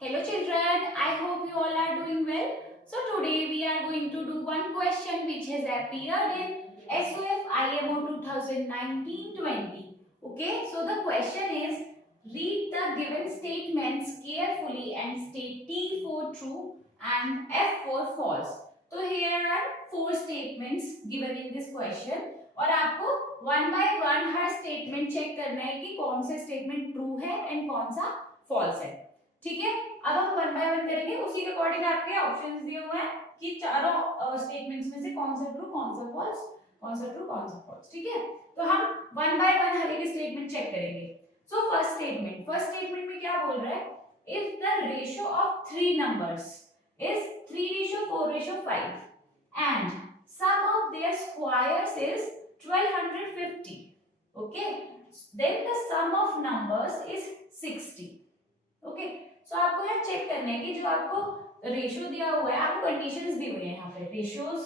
Hello children, I hope you all are doing well. So today we are going to do one question which has appeared in SOF IMO 2019-20. Okay, so the question is read the given statements carefully and state T for true and F for false. So here are four statements given in this question और आपको one by one हर statement check करना है कि कौन सा statement true है and कौन सा फॉल्स है. ठीक है, अब हम वन बाय वन करेंगे. उसी के अकॉर्डिंग आपके ऑप्शंस दिए हुए हैं कि चारों स्टेटमेंट्स में से कौन सा ट्रू कौन सा फॉल्स, कौन सा ट्रू कौन सा फॉल्स. ठीक है, तो हम वन बाय वन हर एक स्टेटमेंट चेक करेंगे. सो फर्स्ट स्टेटमेंट में क्या बोल रहा है, if the ratio of three numbers is 3:4:5 and sum of their squares is 1250, okay, then the sum of numbers is 60. Okay, सो आपको यहाँ चेक करना है कि जो आपको रेशियो दिया हुआ है, आपको कंडीशंस दी हुई है यहाँ पे, रेशियोज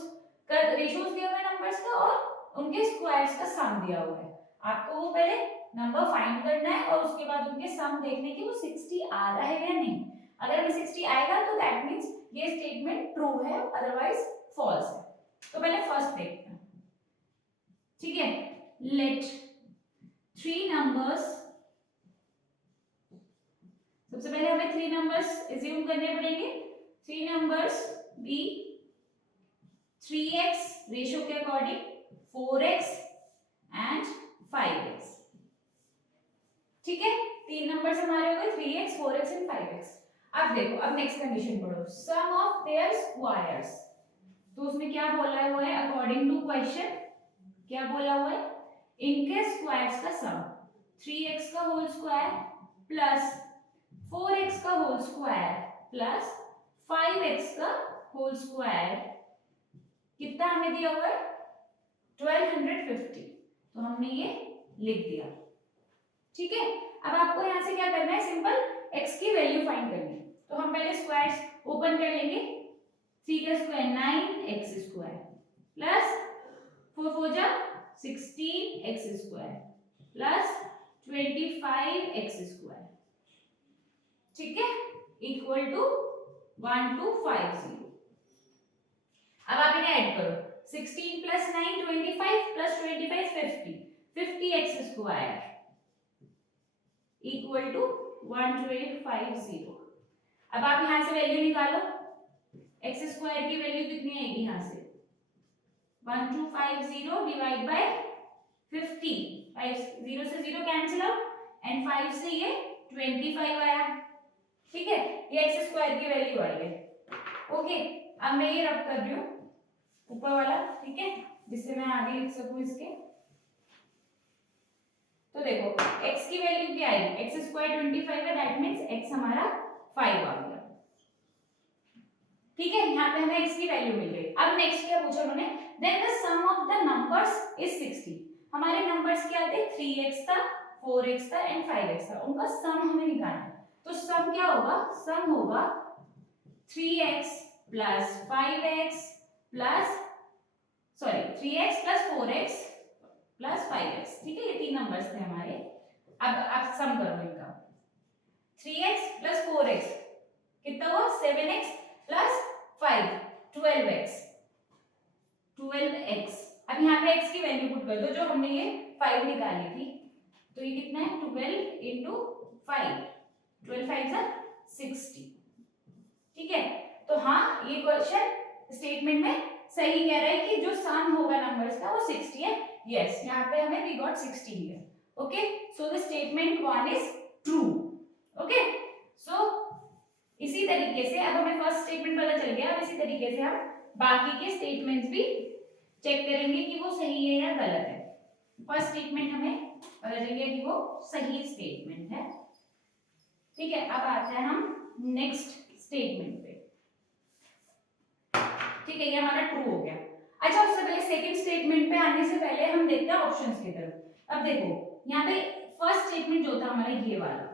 दिया हुआ है नंबर्स का और उनके स्क्वायर्स का सम दिया हुआ है. आपको वो पहले नंबर फाइंड करना है और उसके बाद उनके सम देखने की वो 60 आ रहा है या नहीं. अगर 60 आएगा तो दैट मींस ये स्टेटमेंट ट्रू है, अदरवाइज फॉल्स है. तो पहले फर्स्ट देखते हैं. ठीक है, लेट थ्री नंबर्स, सबसे पहले हमें थ्री नंबर्स एज्यूम करने पड़ेंगे. Three numbers be 3x ratio के अकॉर्डिंग, 4x एंड 5x. ठीक है, तीन नंबर्स हमारे हो गए 3x 4x एंड 5x. अब देखो, अब नेक्स्ट कंडीशन पढ़ो, सम ऑफ देयर स्क्वायर्स. तो उसमें क्या बोला हुआ है, अकॉर्डिंग टू क्वेश्चन क्या बोला हुआ है, इनके स्क्वायर्स का सम 3x का होल स्क्वायर प्लस 4x का होल स्क्वायर प्लस 5x का होल स्क्वायर कितना हमें दिया हुआ है 1250. तो हमने ये लिख दिया. ठीक है, अब आपको यहां से क्या करना है, सिंपल x की वैल्यू फाइंड करनी है. तो हम पहले स्क्वायर्स ओपन कर लेंगे. 3 का स्क्वायर 9x स्क्वायर प्लस 4 4 जा 16x square plus 25x square. ठीक है, इक्वल टू 1250. अब आप इन्हें ऐड करो, 16 plus 9 25 plus 25 50, 50x square equal to 1250. अब आप यहां से वैल्यू निकालो, x स्क्वायर की वैल्यू कितनी आएगी यहां से 1250 डिवाइड बाय 50, 5 0 से 0 कैंसिल आउट एंड 5 से ये 25 आया. ठीक है, ये एक्स स्क्वायर की वैल्यू आई है. ओके, अब मैं ये रब कर रही हूँ ऊपर वाला, ठीक है, जिससे मैं आगे लिख सकूं इसके. तो देखो x की वैल्यू क्या आई, एक्स स्क्वायर 25 है, दैट मींस x हमारा 5 आ गया. ठीक है, यहाँ पे हमें x की वैल्यू मिल गई. अब नेक्स्ट क्या पूछा उन्होंने, then the sum of the numbers is 60. हमारे नंबर्स क्या थे, 3x था 4x था एंड 5x था, उनका सम हमें निकालना है. तो सम क्या होगा, सम होगा 3x plus 5x plus 3x plus 4x plus 5x. ठीक है, ये तीन नंबर्स थे हमारे. अब आप सम करो इनका, 3x प्लस 4x कितना हुआ 7x प्लस 5 12x. अब यहाँ पे x की वैल्यू पुट कर दो, जो हमने ये 5 निकाली थी. तो ये कितना है 12 इंटू 5, 12 5 60. ठीक है, तो हाँ ये क्वेश्चन स्टेटमेंट में सही कह रहा है कि जो सम होगा नंबर्स का वो 60 है. यस, यहाँ पे हमें we got 60 here. Okay, so the statement 1 is true. Okay, so इसी तरीके से अब हमें फर्स्ट स्टेटमेंट पता चल गया. अब इसी तरीके से हम बाकी के स्टेटमेंट्स भी चेक करेंगे कि वो सही है या गलत है. फर्स्ट स्टेटमेंट हमें पता चल गया कि वो सही स्टेटमेंट है. ठीक है, अब आते हैं हम नेक्स्ट स्टेटमेंट पे. ठीक है, ये हमारा ट्रू हो गया. अच्छा, उससे पहले सेकंड स्टेटमेंट पे आने से पहले हम देखते हैं ऑप्शंस की तरफ. अब देखो यहाँ पे फर्स्ट स्टेटमेंट जो था हमारा ये वाला,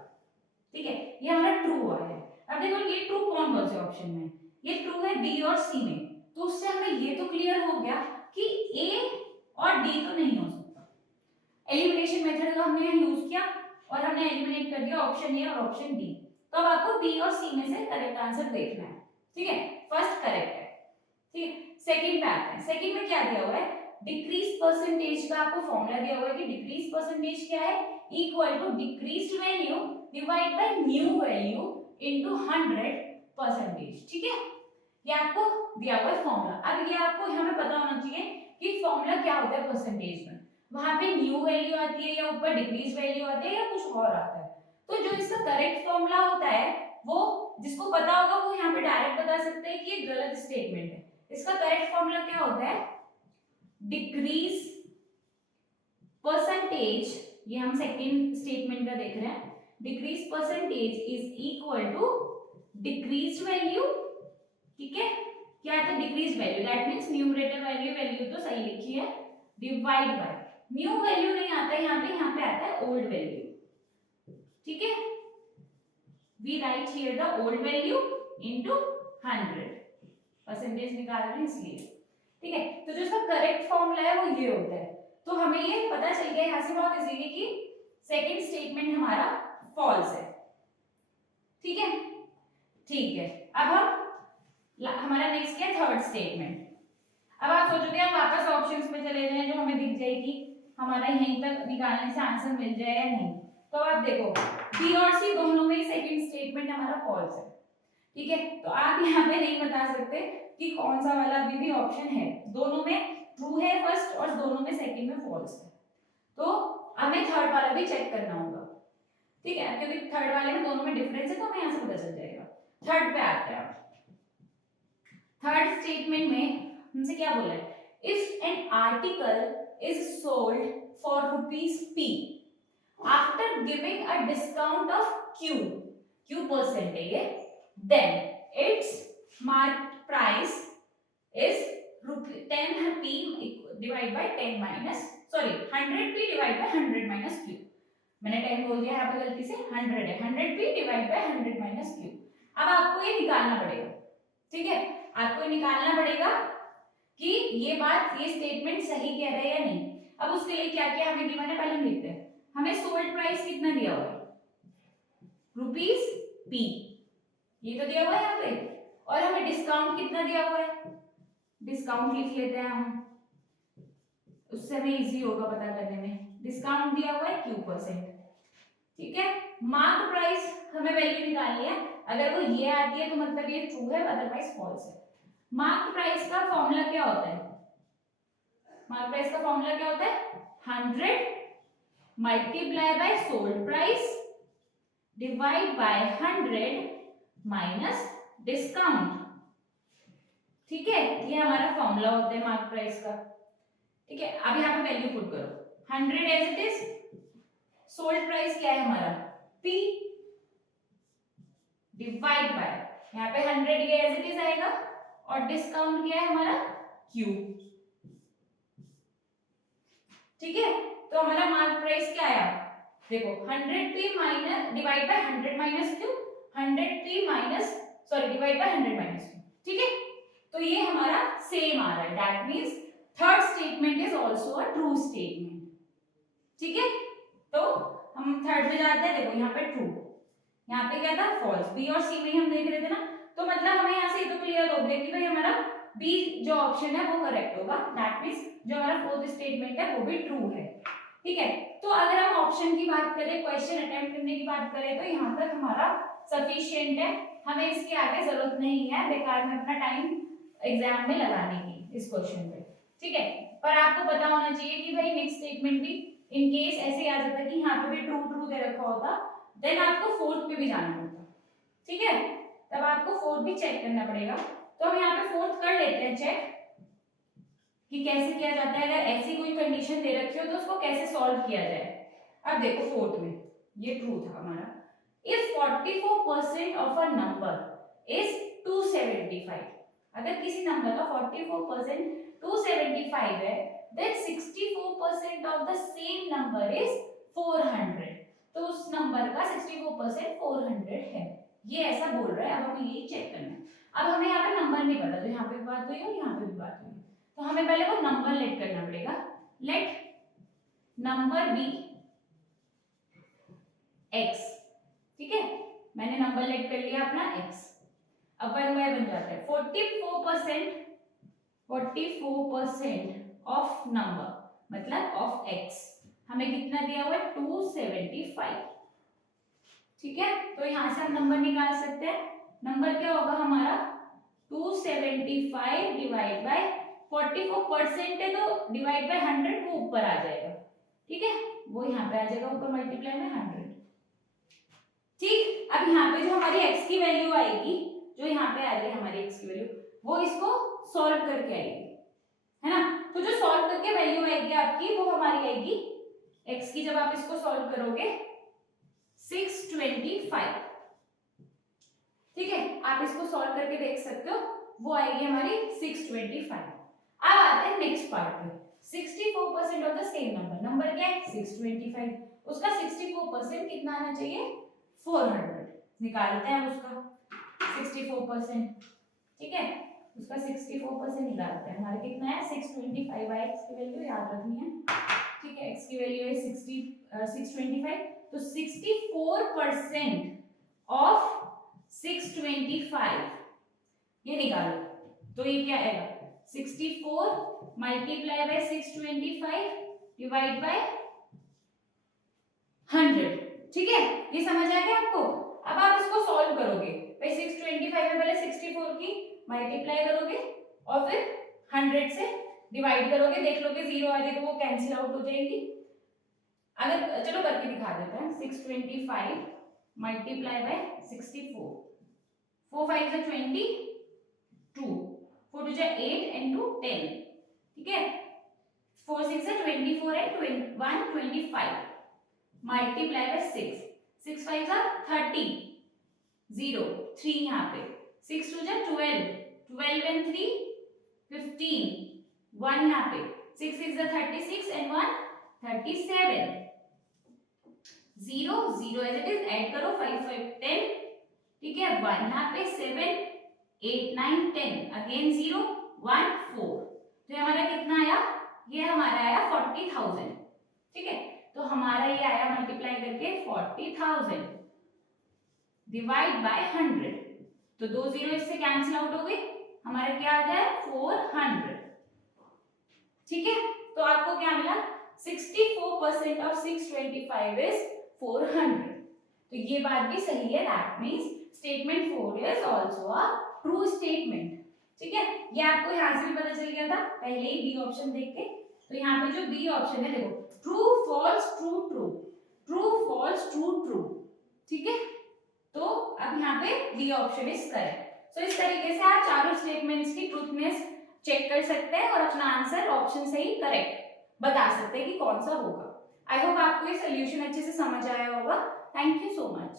ठीक है, ये हमारा ट्रू आया है. अब देखो ये ट्रू कौन कौन से ऑप्शन में, ये ट्रू है डी और सी में. तो उससे हमें ये तो क्लियर हो गया कि ए और डी तो नहीं हो सकता. एलिमिनेशन मेथड का हमने यूज किया और हमने एलिमिनेट कर दिया ऑप्शन ए और ऑप्शन डी. तो अब आपको बी और सी में से करेक्ट आंसर देखना है, ठीक है। फर्स्ट करेक्ट है, ठीक है। सेकंड पे आते हैं। सेकंड में क्या दिया हुआ है, डिक्रीज परसेंटेज का आपको फॉर्मूला दिया हुआ है कि डिक्रीज परसेंटेज क्या है, equal to decreased value divide by new value into 100%, ठीक है। ये आपको दिया हुआ है फॉर्मूला। अब ये आपको यहाँ पे पता होना चाहिए कि फॉर्मूला क्या होता है परसेंटेज में, वहां पे न्यू वैल्यू आती है या ऊपर डिक्रीज वैल्यू आती है या कुछ और आता है। तो जो इसका करेक्ट फॉर्मूला होता है वो जिसको पता होगा वो यहाँ पे डायरेक्ट बता सकते हैं कि ये गलत स्टेटमेंट है। इसका करेक्ट फॉर्मूला क्या होता है, डिक्रीज परसेंटेज, ये हम सेकंड स्टेटमेंट का देख रहे हैं, decrease percentage is equal to decrease value, ठीक है। क्या आता है, decrease value, that means numerator value, value तो सही लिखी है, डिवाइड बाय न्यू वैल्यू नहीं आता है यहाँ पे आता है ओल्ड वैल्यू, ठीक है। We write here the old value into 100, percentage निकाल रहे हैं इसलिए, ठीक है। तो जो इसका करेक्ट फॉर्मूला है वो ये होता है। तो हमें ये पता चल गया यहाँ से बहुत इजीली कि सेकंड स्टेटमेंट हमारा फॉल्स है, ठीक है, ठीक है। अब हम हमारा नेक्स्ट क्या है, थर्ड स्टेटमेंट। अब आप सोचोगे हम वापस ऑप्शंस में चले जाएं जो हमें दिख जाएगी हमारा यहीं तक निकालने से आंसर मिल जाए या नहीं। तो आप देखो बी और सी दोनों में सेकंड स्टेटमेंट हमारा फॉल्स है, ठीक है। तो आप यहाँ पे नहीं बता सकते कि कौन सा वाला अभी भी ऑप्शन है, दोनों में ट्रू है फर्स्ट और दोनों में सेकंड में फॉल्स है। तो हमें थर्ड वाला भी चेक करना होगा, ठीक है, क्योंकि थर्ड वाले में दोनों में डिफरेंस है तो हमें यहाँ से पता चल जाएगा। थर्ड पे आते हैं। थर्ड स्टेटमेंट में हमसे क्या बोला है, if an article is sold for ₹P after giving a discount of Q percent है ये, then its market price is 10p divide by 10 minus 100p divide by 100 minus Q। मैंने 10 बोल दिया यहाँ पे गलती से, 100 है, 100p divide by 100 minus Q। अब आपको ये निकालना पड़ेगा, ठीक है, आपको निकालना पड़ेगा कि ये बात, ये स्टेटमेंट सही कह रहा है या नहीं। अब उसके लिए क्या क्या हमें गिवन है, पहले हम लिखते हैं। हमें सोल्ड प्राइस कितना दिया हुआ है, ₹P, ये तो दिया हुआ है यहाँ पे, और हमें डिस्काउंट कितना दिया हुआ है, डिस्काउंट लिख लेते हैं हम, उससे हमें इजी होगा पता करने में। डिस्काउंट दिया हुआ है Q%, ठीक है। मार्क प्राइस हमें वैल्यू निकालनी है, अगर वो ये आती है तो मतलब ये ट्रू है, अदरवाइज फॉल्स है। मार्क प्राइस का फॉर्मूला क्या होता है, मार्क प्राइस का फॉर्मूला क्या होता है, 100 multiply by sold price divide by 100 minus discount, ठीक है। ये हमारा फॉर्मूला होता है मार्क प्राइस का, ठीक है। अब यहाँ पे वैल्यू पुट करो, 100 as it is, sold price क्या है हमारा P डिवाइड बाय, यहाँ पे 100 ये एज इट इज आएगा, और डिस्काउंट क्या है हमारा Q, ठीक है। तो हमारा मार्क प्राइस क्या आया, देखो 100p minus divide by 100 minus Q, 100p minus divide by 100 minus Q, ठीक है। तो ये हमारा सेम आ रहा है, that means third statement is also a true statement, ठीक है। तो हम थर्ड में जाते हैं, देखो यहाँ पे ट्रू, यहाँ पे क्या था फॉल्स, बी और सी में ही हम देख रहे थे ना। तो मतलब हमें यहाँ से ये तो क्लियर हो गया कि भाई हमारा बी जो ऑप्शन है वो करेक्ट होगा, दैट मींस जो हमारा फोर्थ स्टेटमेंट है वो भी ट्रू है, ठीक है। तो अगर हम ऑप्शन की बात करें, क्वेश्चन अटेम्प्ट करने की बात करें, तो यहाँ तक हमारा सफिशिएंट है, हमें इसके आगे जरूरत नहीं है बेकार में अपना टाइम एग्जाम में लगाने की इस क्वेश्चन पे, ठीक है। पर आपको पता होना चाहिए कि भाई नेक्स्ट स्टेटमेंट भी इन केस ऐसे आ जाता कि यहाँ पे भी ट्रू ट्रू दे रखा होता, देन आपको फोर्थ पे भी जाना होता, ठीक है। तब आपको फोर्थ भी चेक करना पड़ेगा। तो हम यहाँ पे फोर्थ कर लेते हैं चेक कि कैसे किया जाता है, अगर ऐसी कोई कंडीशन दे रखी हो तो उसको कैसे सॉल्व किया जाए। अब देखो फोर्थ में ये ट्रू था हमारा, if 44% of a number is 275, अगर किसी नंबर का 44% 275 है, then 64% of the same number is 400, तो उस नंबर का 64% 400 है, ये ऐसा बोल रहा है। अब हमें यही चेक करना है। अब हमें यहाँ पे नंबर नहीं पता, जो यहाँ पे भी बात हुई और यहाँ पे भी बात हुई, तो हमें पहले वो नंबर लेट करना पड़ेगा। लेट नंबर बी x, ठीक है, मैंने नंबर लेट कर लिया अपना x, अब 1/, बन जाता है 44% ऑफ नंबर, मतलब ऑफ x हमें कितना दिया हुआ है 275। ठीक है, तो यहां से हम नंबर निकाल सकते हैं। नंबर क्या होगा हमारा 275 डिवाइड बाय 44% है, तो डिवाइड बाय 100 वो ऊपर आ जाएगा। ठीक है, वो यहाँ पे आ जाएगा ऊपर मल्टीप्लाई में 100। ठीक, अब यहाँ पे जो हमारी x की वैल्यू आएगी, जो यहाँ पे आ रही है हमारी x की वैल्यू, वो इसको सॉल्व करके आएगी, है ना। तो जो सॉल्व करके वैल्यू आएगी आपकी, वो हमारी आएगी x की, जब आप इसको सॉल्व करोगे 625। ठीक है, आप इसको सॉल्व करके देख सकते हो, वो आएगी हमारी 625। अब आते हैं नेक्स्ट पार्ट पे। 64% of the same number, number क्या है 625, उसका 64% कितना आना चाहिए 400। निकालते हैं उसका 64%। ठीक है, उसका 64% निकालते हैं। हमारा कितना है 625 है, x की वैल्यू याद रखनी है। ठीक है, x की वैल्यू है 625, तो 64% ऑफ 625 ये निकालो, तो ये क्या आएगा 64 मल्टीप्लाई बाय 625 डिवाइड बाय 100। ठीक है, ये समझ आ गया आपको। अब आप इसको सॉल्व करोगे, भाई 625 में पहले 64 की मल्टीप्लाई करोगे और फिर 100 से डिवाइड करोगे, देख लोगे 0 आ जाए तो वो कैंसिल आउट हो जाएगी। अगर चलो करके दिखा देते हैं, 625 मल्टीप्लाई बाय 64, 4 5 जा 22, 4 2 जा 8 and 2 10। ठीक है, 4 6 जा 24 and 125 मल्टीप्लाई बाय 6, 6 5 जा 30, 0 3 यहाँ पे, 6 2 जा 12, 12 and 3 15, 1 यहाँ पे, 6 6 जा 36 and 1 37, 0 0 as it is, add करो 5 5 10। ठीक है, 1 यहाँ पे 7 8 9 10, अगेन 0 1 4, तो हमारा कितना आया, ये हमारा आया 40,000। ठीक है, तो हमारा ये आया मल्टीप्लाई करके 40,000 डिवाइड बाय 100, तो 2 0 इससे कैंसिल आउट हो गए, हमारा क्या आ गया 400। ठीक है, तो आपको क्या मिला 64% ऑफ 625 इज 400। तो ये बात भी सही है, that means statement 4 is also a true statement. ठीक है, ये आपको यहां से भी पता चल गया था पहले ही बी ऑप्शन देख के। तो यहाँ पे जो बी ऑप्शन है, देखो true false true true, true false true true. ठीक है, तो अब यहाँ पे B option is correct. So इस तरीके से आप चारों स्टेटमेंट्स की ट्रूथनेस चेक कर सकते हैं और अपना आंसर ऑप्शन से ही करेक्ट बता सकते हैं कि कौन सा होगा। आई होप आपको ये सोल्यूशन अच्छे से समझ आया होगा। Thank you so much.